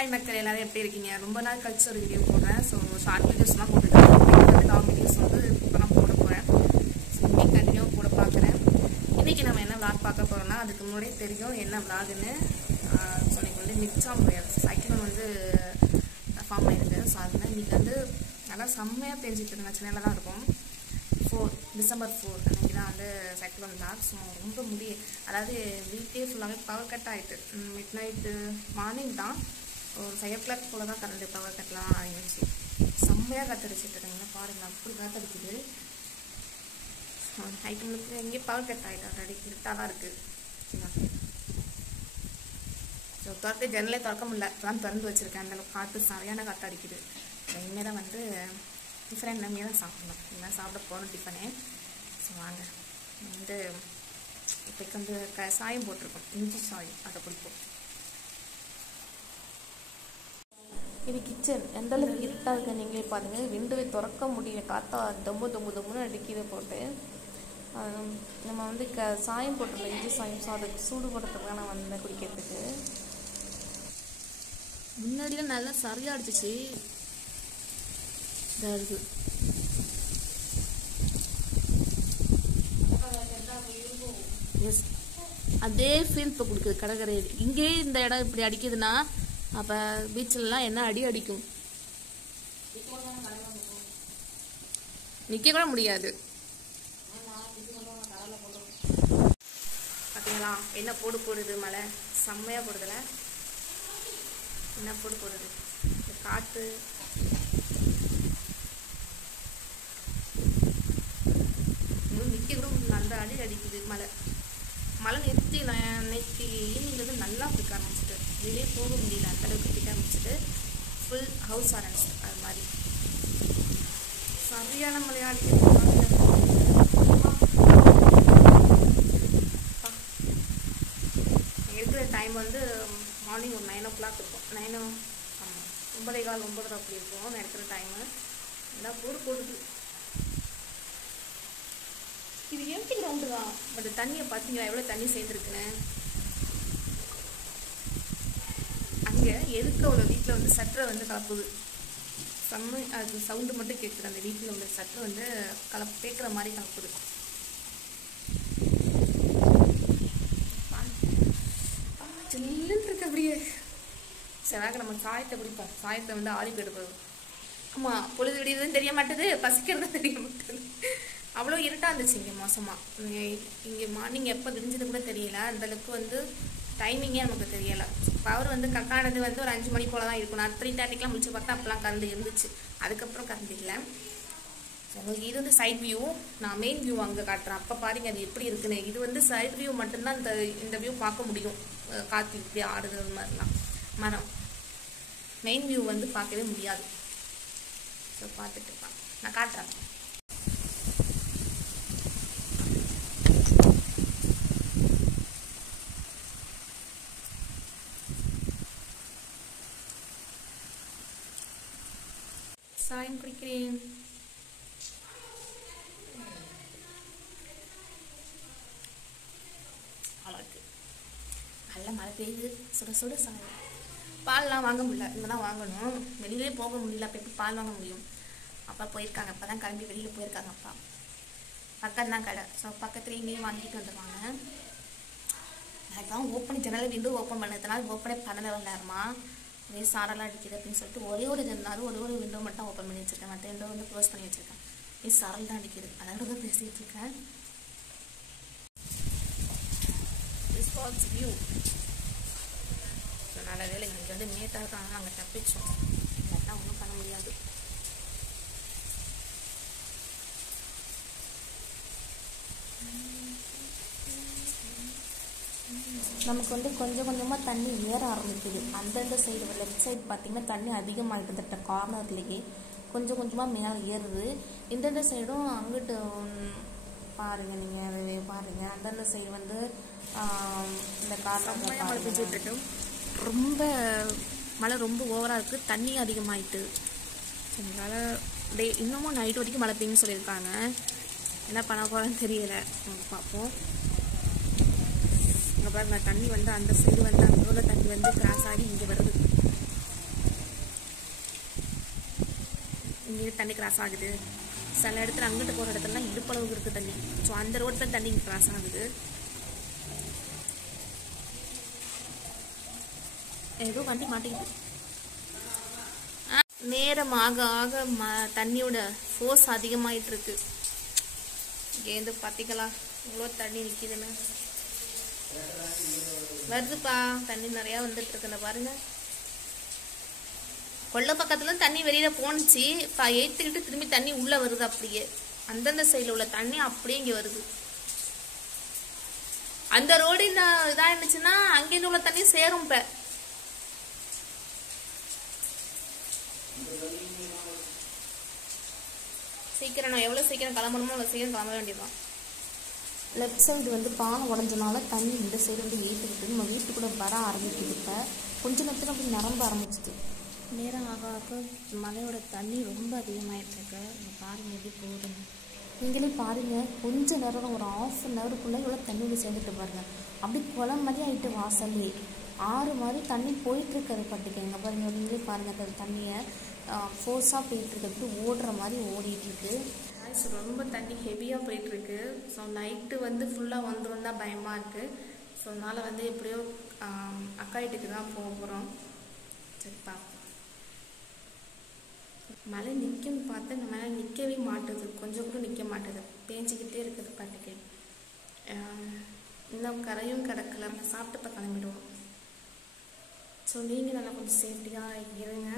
Hi மக்கள் எல்லாரும் எப்படி இருக்கீங்க? ரொம்ப நாள் கழிச்சு ஒரு வீடியோ போடுறேன். ஸோ ஷார்ட் வீடியோஸ்லாம் போட்டுட்டு லாங் வீடியோஸ் வந்து இப்போ நான் போட போகிறேன். ஸோ இன்னைக்கு கண்டினியூ போட பார்க்குறேன். இன்றைக்கி நம்ம என்ன விளாக் பார்க்க போகிறோம்னா, அதுக்கு முன்னாடியே தெரியும் என்ன விளாகுன்னு. ஸோ இன்னைக்கு வந்து மிக்சாம் சைக்கிள் வந்து ஃபார்ம் ஆகிருக்கு. ஸோ அதனால் இன்றைக்கி வந்து நல்லா செம்மையாக பெஞ்சிட்டு இருங்க, சின்னதாக தான் இருக்கும். டிசம்பர் 4 அன்றைக்கி தான் வந்து சைக்ளோன் விளாக். ஸோ ரொம்ப அதாவது வீக்கே ஃபுல்லாகவே பவர் கட் ஆகிட்டு, மிட் நைட்டு மார்னிங் தான் ஒரு 5 o'clock போல் தான் கரண்ட் பவர் கட்லாம் ஆகிடுச்சு. செம்மையாக காற்றடிச்சிட்டு இருக்காங்க பாருங்கள், அப்படி காற்றடிக்குது. ஐட்டமுக்கு எங்கேயும் பவர் கட் ஆகிட்டு ஆல்ரெடி இருட்டாக தான் இருக்குது. ஸோ ஜன்னலே திறக்க முடியல, இப்போதான் திறந்து வச்சுருக்கேன். அந்தளவுக்கு காற்று சரியான காற்று அடிக்குது. இனிமேல் தான் வந்து டிஃபன் நம்ம தான் சாப்பிடணும். இனிமேல் சாப்பிட போகணும் டிஃபனே. ஸோ வாங்க வந்து இப்போக்கு வந்து சாயம் போட்டிருக்கோம், இஞ்சி சாயம், அதை பிடிப்போம். இது கிச்சன் எந்த அளவுக்கு இருட்டாக இருக்கு நீங்களே பாருங்கள். விண்டோவை திறக்க முடியல, காற்றா தொம்புன்னு அடிக்கிது போட்டு. நம்ம வந்து சாயம் போட்டுருந்தோம், இஞ்சி சாயம். ஸோ அதுக்கு சூடு போடுறதுக்காக நான் வந்தேன் குடிக்கிறதுக்கு. முன்னாடிலாம் நல்லா சரியாக அடிச்சிச்சு. எஸ், அதே ஃபீல் இப்போ கொடுக்குது கடற்கரை. இங்கே இந்த இடம் இப்படி அடிக்குதுன்னா அப்போ பீச்சிலலாம் என்ன அடிக்கும், நிற்க கூட முடியாது. பார்த்தீங்களா என்ன போடுது மழை, செம்மையாக போடுதில்ல, என்ன போடுது காற்று. நிற்க கூட நல்ல அடிக்குது மழை நிறுத்தி நேற்று ஈவினிங் வந்து நல்லா பிடிக்க ஆரம்பிச்சிட்டு, வெளியே போக முடியல, அந்தளவுக்கு பிடிக்க ஆரம்பிச்சிட்டு ஃபுல் ஹவுஸ் ஆரம்பிச்சிட்டு. அது மாதிரி சரியான மழையாக இருக்கிற டைம் வந்து மார்னிங் ஒரு 9 o'clock இருக்கும். 9 9:15 9:30 அப்படி இருக்கும் நான் இருக்கிற டைமு. எல்லாம் போடுது. இது எம்டி கிரவுண்டு தான், பட் தண்ணியை பார்த்தீங்களா எவ்வளோ தண்ணி சேர்ந்துருக்குன்னு. அங்கே எதுக்கு அவ்வளோ வீட்டில் வந்து சட்டரை வந்து கலப்புது, அது சவுண்டு மட்டும் கேட்குது. அந்த வீட்டில் உள்ள சட்டரை வந்து கேட்குற மாதிரி கலப்புது. சில்லுன்னு இருக்கு அப்படியே. சரி, நம்ம சாயத்தை குடிப்போம். சாயத்தை வந்து ஆறிக்கு எடுப்போம். ஆமாம், பொழுது விடியதுன்னு தெரிய மாட்டேது, பசிக்கிறதும் தெரிய மாட்டேது. அவ்வளோ இருட்டாக இருந்துச்சு இங்கே. மோசமாக இங்கே மார்னிங் எப்போ விடிஞ்சது கூட தெரியல. அந்தளவுக்கு வந்து டைமிங்கே நமக்கு தெரியலை. பவர் வந்து கட்டானது வந்து ஒரு 5 மணி போல் தான் இருக்கும். நான் 3:30க்கெலாம் முடிச்சு பார்த்தா அப்போலாம் கரண்ட் இருந்துச்சு. அதுக்கப்புறம் கரண்ட் இல்லை. உங்களுக்கு இது வந்து சைட் வியூ, நான் மெயின் வியூ அங்கே காட்டுறேன். அப்போ பாருங்க அது எப்படி இருக்குன்னு. இது வந்து சைட் வியூ மட்டும்தான் இந்த வியூ பார்க்க முடியும். காற்று இப்படி ஆடுறது மாதிரிலாம் மரம். மெயின் வியூ வந்து பார்க்கவே முடியாது. ஸோ பார்த்துட்டு நான் காட்டுறேன். சாயம் குடிக்கிறேன். அழகு நல்ல மழை பெய்யுது, சுட சாயம். பால்லாம் வாங்க முடியல, இங்கே தான் வாங்கணும். வெளியிலே போக முடியல, அப்போ எப்படி பால் வாங்க முடியும்? அப்பா போயிருக்காங்க, அப்போ தான் கிளம்பி வெளியில் போயிருக்காங்க. அப்பா பக்கம் தான் கடை. ஸோ பக்கத்துல இங்கேயும் வாங்கிட்டு வந்துடுவாங்க. நான் இப்போ ஓப்பன் ஜன்னல் விண்டோ ஓப்பன் பண்ணதுனால ஓப்பனே பண்ணல நேரமா. ஒரே சாரெல்லாம் அடிக்குது அப்படின்னு சொல்லிட்டு ஒரே ஒரு விண்டோ மட்டும் ஓப்பன் பண்ணி வச்சுருக்கேன். மற்ற விண்டோ வந்து க்ளோஸ் பண்ணி வச்சுருக்கேன். இது சாரல் தான் அடிக்குது, அதோட தான் பேசிகிட்டு இருக்கேன். வியூ நல்ல வேலை இங்கே வந்து மேட்டாக இருக்காங்க, நாங்கள் தப்பிச்சோம். இல்லாட்டா ஒன்றும் பண்ண முடியாது. நமக்கு வந்து கொஞ்சம் கொஞ்சமாக தண்ணி ஏற ஆரம்பிக்குது. அந்தந்த சைடு லெஃப்ட் சைடு பார்த்திங்கன்னா தண்ணி அதிகமாகிட்டு இந்த கார்னர்லேயே கொஞ்சம் கொஞ்சமாக மேலே ஏறுது. இந்தந்த சைடும் அங்கிட்டு பாருங்கள், நீங்கள் அதை பாருங்கள். அந்தந்த சைடு வந்து இந்த கார்னர் மழை பெஞ்சிட்டு ரொம்ப மழை ரொம்ப ஓவராக இருக்குது, தண்ணி அதிகமாகிட்டு. அதனால் இன்னமும் நைட் வரைக்கும் மழை பெய்யுன்னு சொல்லியிருக்காங்க. என்ன பண்ண போகிறேன்னு தெரியலை, பார்ப்போம். இங்கே பாருங்க, தண்ணி வந்து அந்த சைடு வந்து அங்கே உள்ள தண்ணி வந்து கிராஸ் ஆகி இங்கே வருது. இங்கிட்டு தண்ணி கிராஸ் ஆகுது. சில இடத்துல அங்கிட்டு போகிற இடத்துலலாம் இடுப்பளவுக்கு இருக்குது தண்ணி. ஸோ அந்த ரோட்டில் தண்ணி கிராஸ் ஆகுது. ஏதோ வண்டி மாட்டிக்கிட்டு. நேரம் ஆக ஆக தண்ணியோட ஃபோர்ஸ் அதிகமாயிட்டு இருக்கு. இங்கேருந்து பார்த்திக்கலாம் இவ்வளோ தண்ணி நிற்கிதுன்னு. வருதுப்பா, தண்ணி நிறையா வந்துட்டு இருக்குல்ல பாருங்க. கொள்ள பக்கத்துல தண்ணி வெளியில போனுச்சு, இப்போ ஏற்றுக்கிட்டு திரும்பி தண்ணி உள்ள வருது. அப்படியே அந்தந்த சைடில் உள்ள தண்ணி அப்படியே இங்கே வருது. அந்த ரோடு இதாக இருந்துச்சுன்னா அங்கேருந்து உள்ள தண்ணி சேரும். இப்போ சீக்கிரம் நான் எவ்வளோ சீக்கிரம் கிளம்பணுமோ அவ்வளோ சீக்கிரம் கிளம்ப வேண்டியதான். லெஃப்ட் சைடு வந்து பானை உடஞ்சனால தண்ணி இந்த சைடு வந்து ஏற்றிக்கிட்டு நம்ம வீட்டுக்குள்ள வர ஆரம்பிக்குது. இப்போ கொஞ்ச நேரத்தில் அப்படி நிரம்ப ஆரம்பிச்சிது. நேரம் ஆக ஆக மழையோட தண்ணி ரொம்ப அதிகமாகிட்டுருக்கு. பாருங்கள் எப்படி போகுதுன்னு. நீங்களே பாருங்கள், கொஞ்ச நேரம் ஒரு ½ அன் ஹவருக்குள்ளே இவ்வளோ தண்ணி சேர்ந்துட்டு பாருங்கள். அப்படி குளம் மாதிரி ஆகிட்டு வாசல்லே ஆறு மாதிரி தண்ணி போயிட்டுருக்கிறது பார்த்துக்கங்க. பாருங்கள், நீங்களே பாருங்கள், அந்த தண்ணியை ஃபோர்ஸாக போயிட்டுருக்கு, ஓடுற மாதிரி ஓடிட்டுருக்கு. ரொம்ப தண்ணி ஹெவியாக போயிட்டுருக்கு. ஸோ நைட்டு வந்து ஃபுல்லாக வந்துடும் தான் பயமாக இருக்குது. ஸோ அதனால் வந்து எப்படியோ அக்கா வீட்டுக்கு தான் போக போகிறோம். சரி பார்ப்போம். மழை நிற்கும்னு பார்த்தா இந்த மழை நிற்கவே மாட்டுது, கொஞ்சம் கூட நிற்க மாட்டுது, பேஞ்சிக்கிட்டே இருக்குது பாட்டுக்கு. இன்னும் கரையும் கிடக்கல. நம்ம சாப்பிட்டு இப்போ கிளம்பிடுவோம். ஸோ நீங்கள் நல்லா கொஞ்சம் சேஃப்டியாக இருங்க.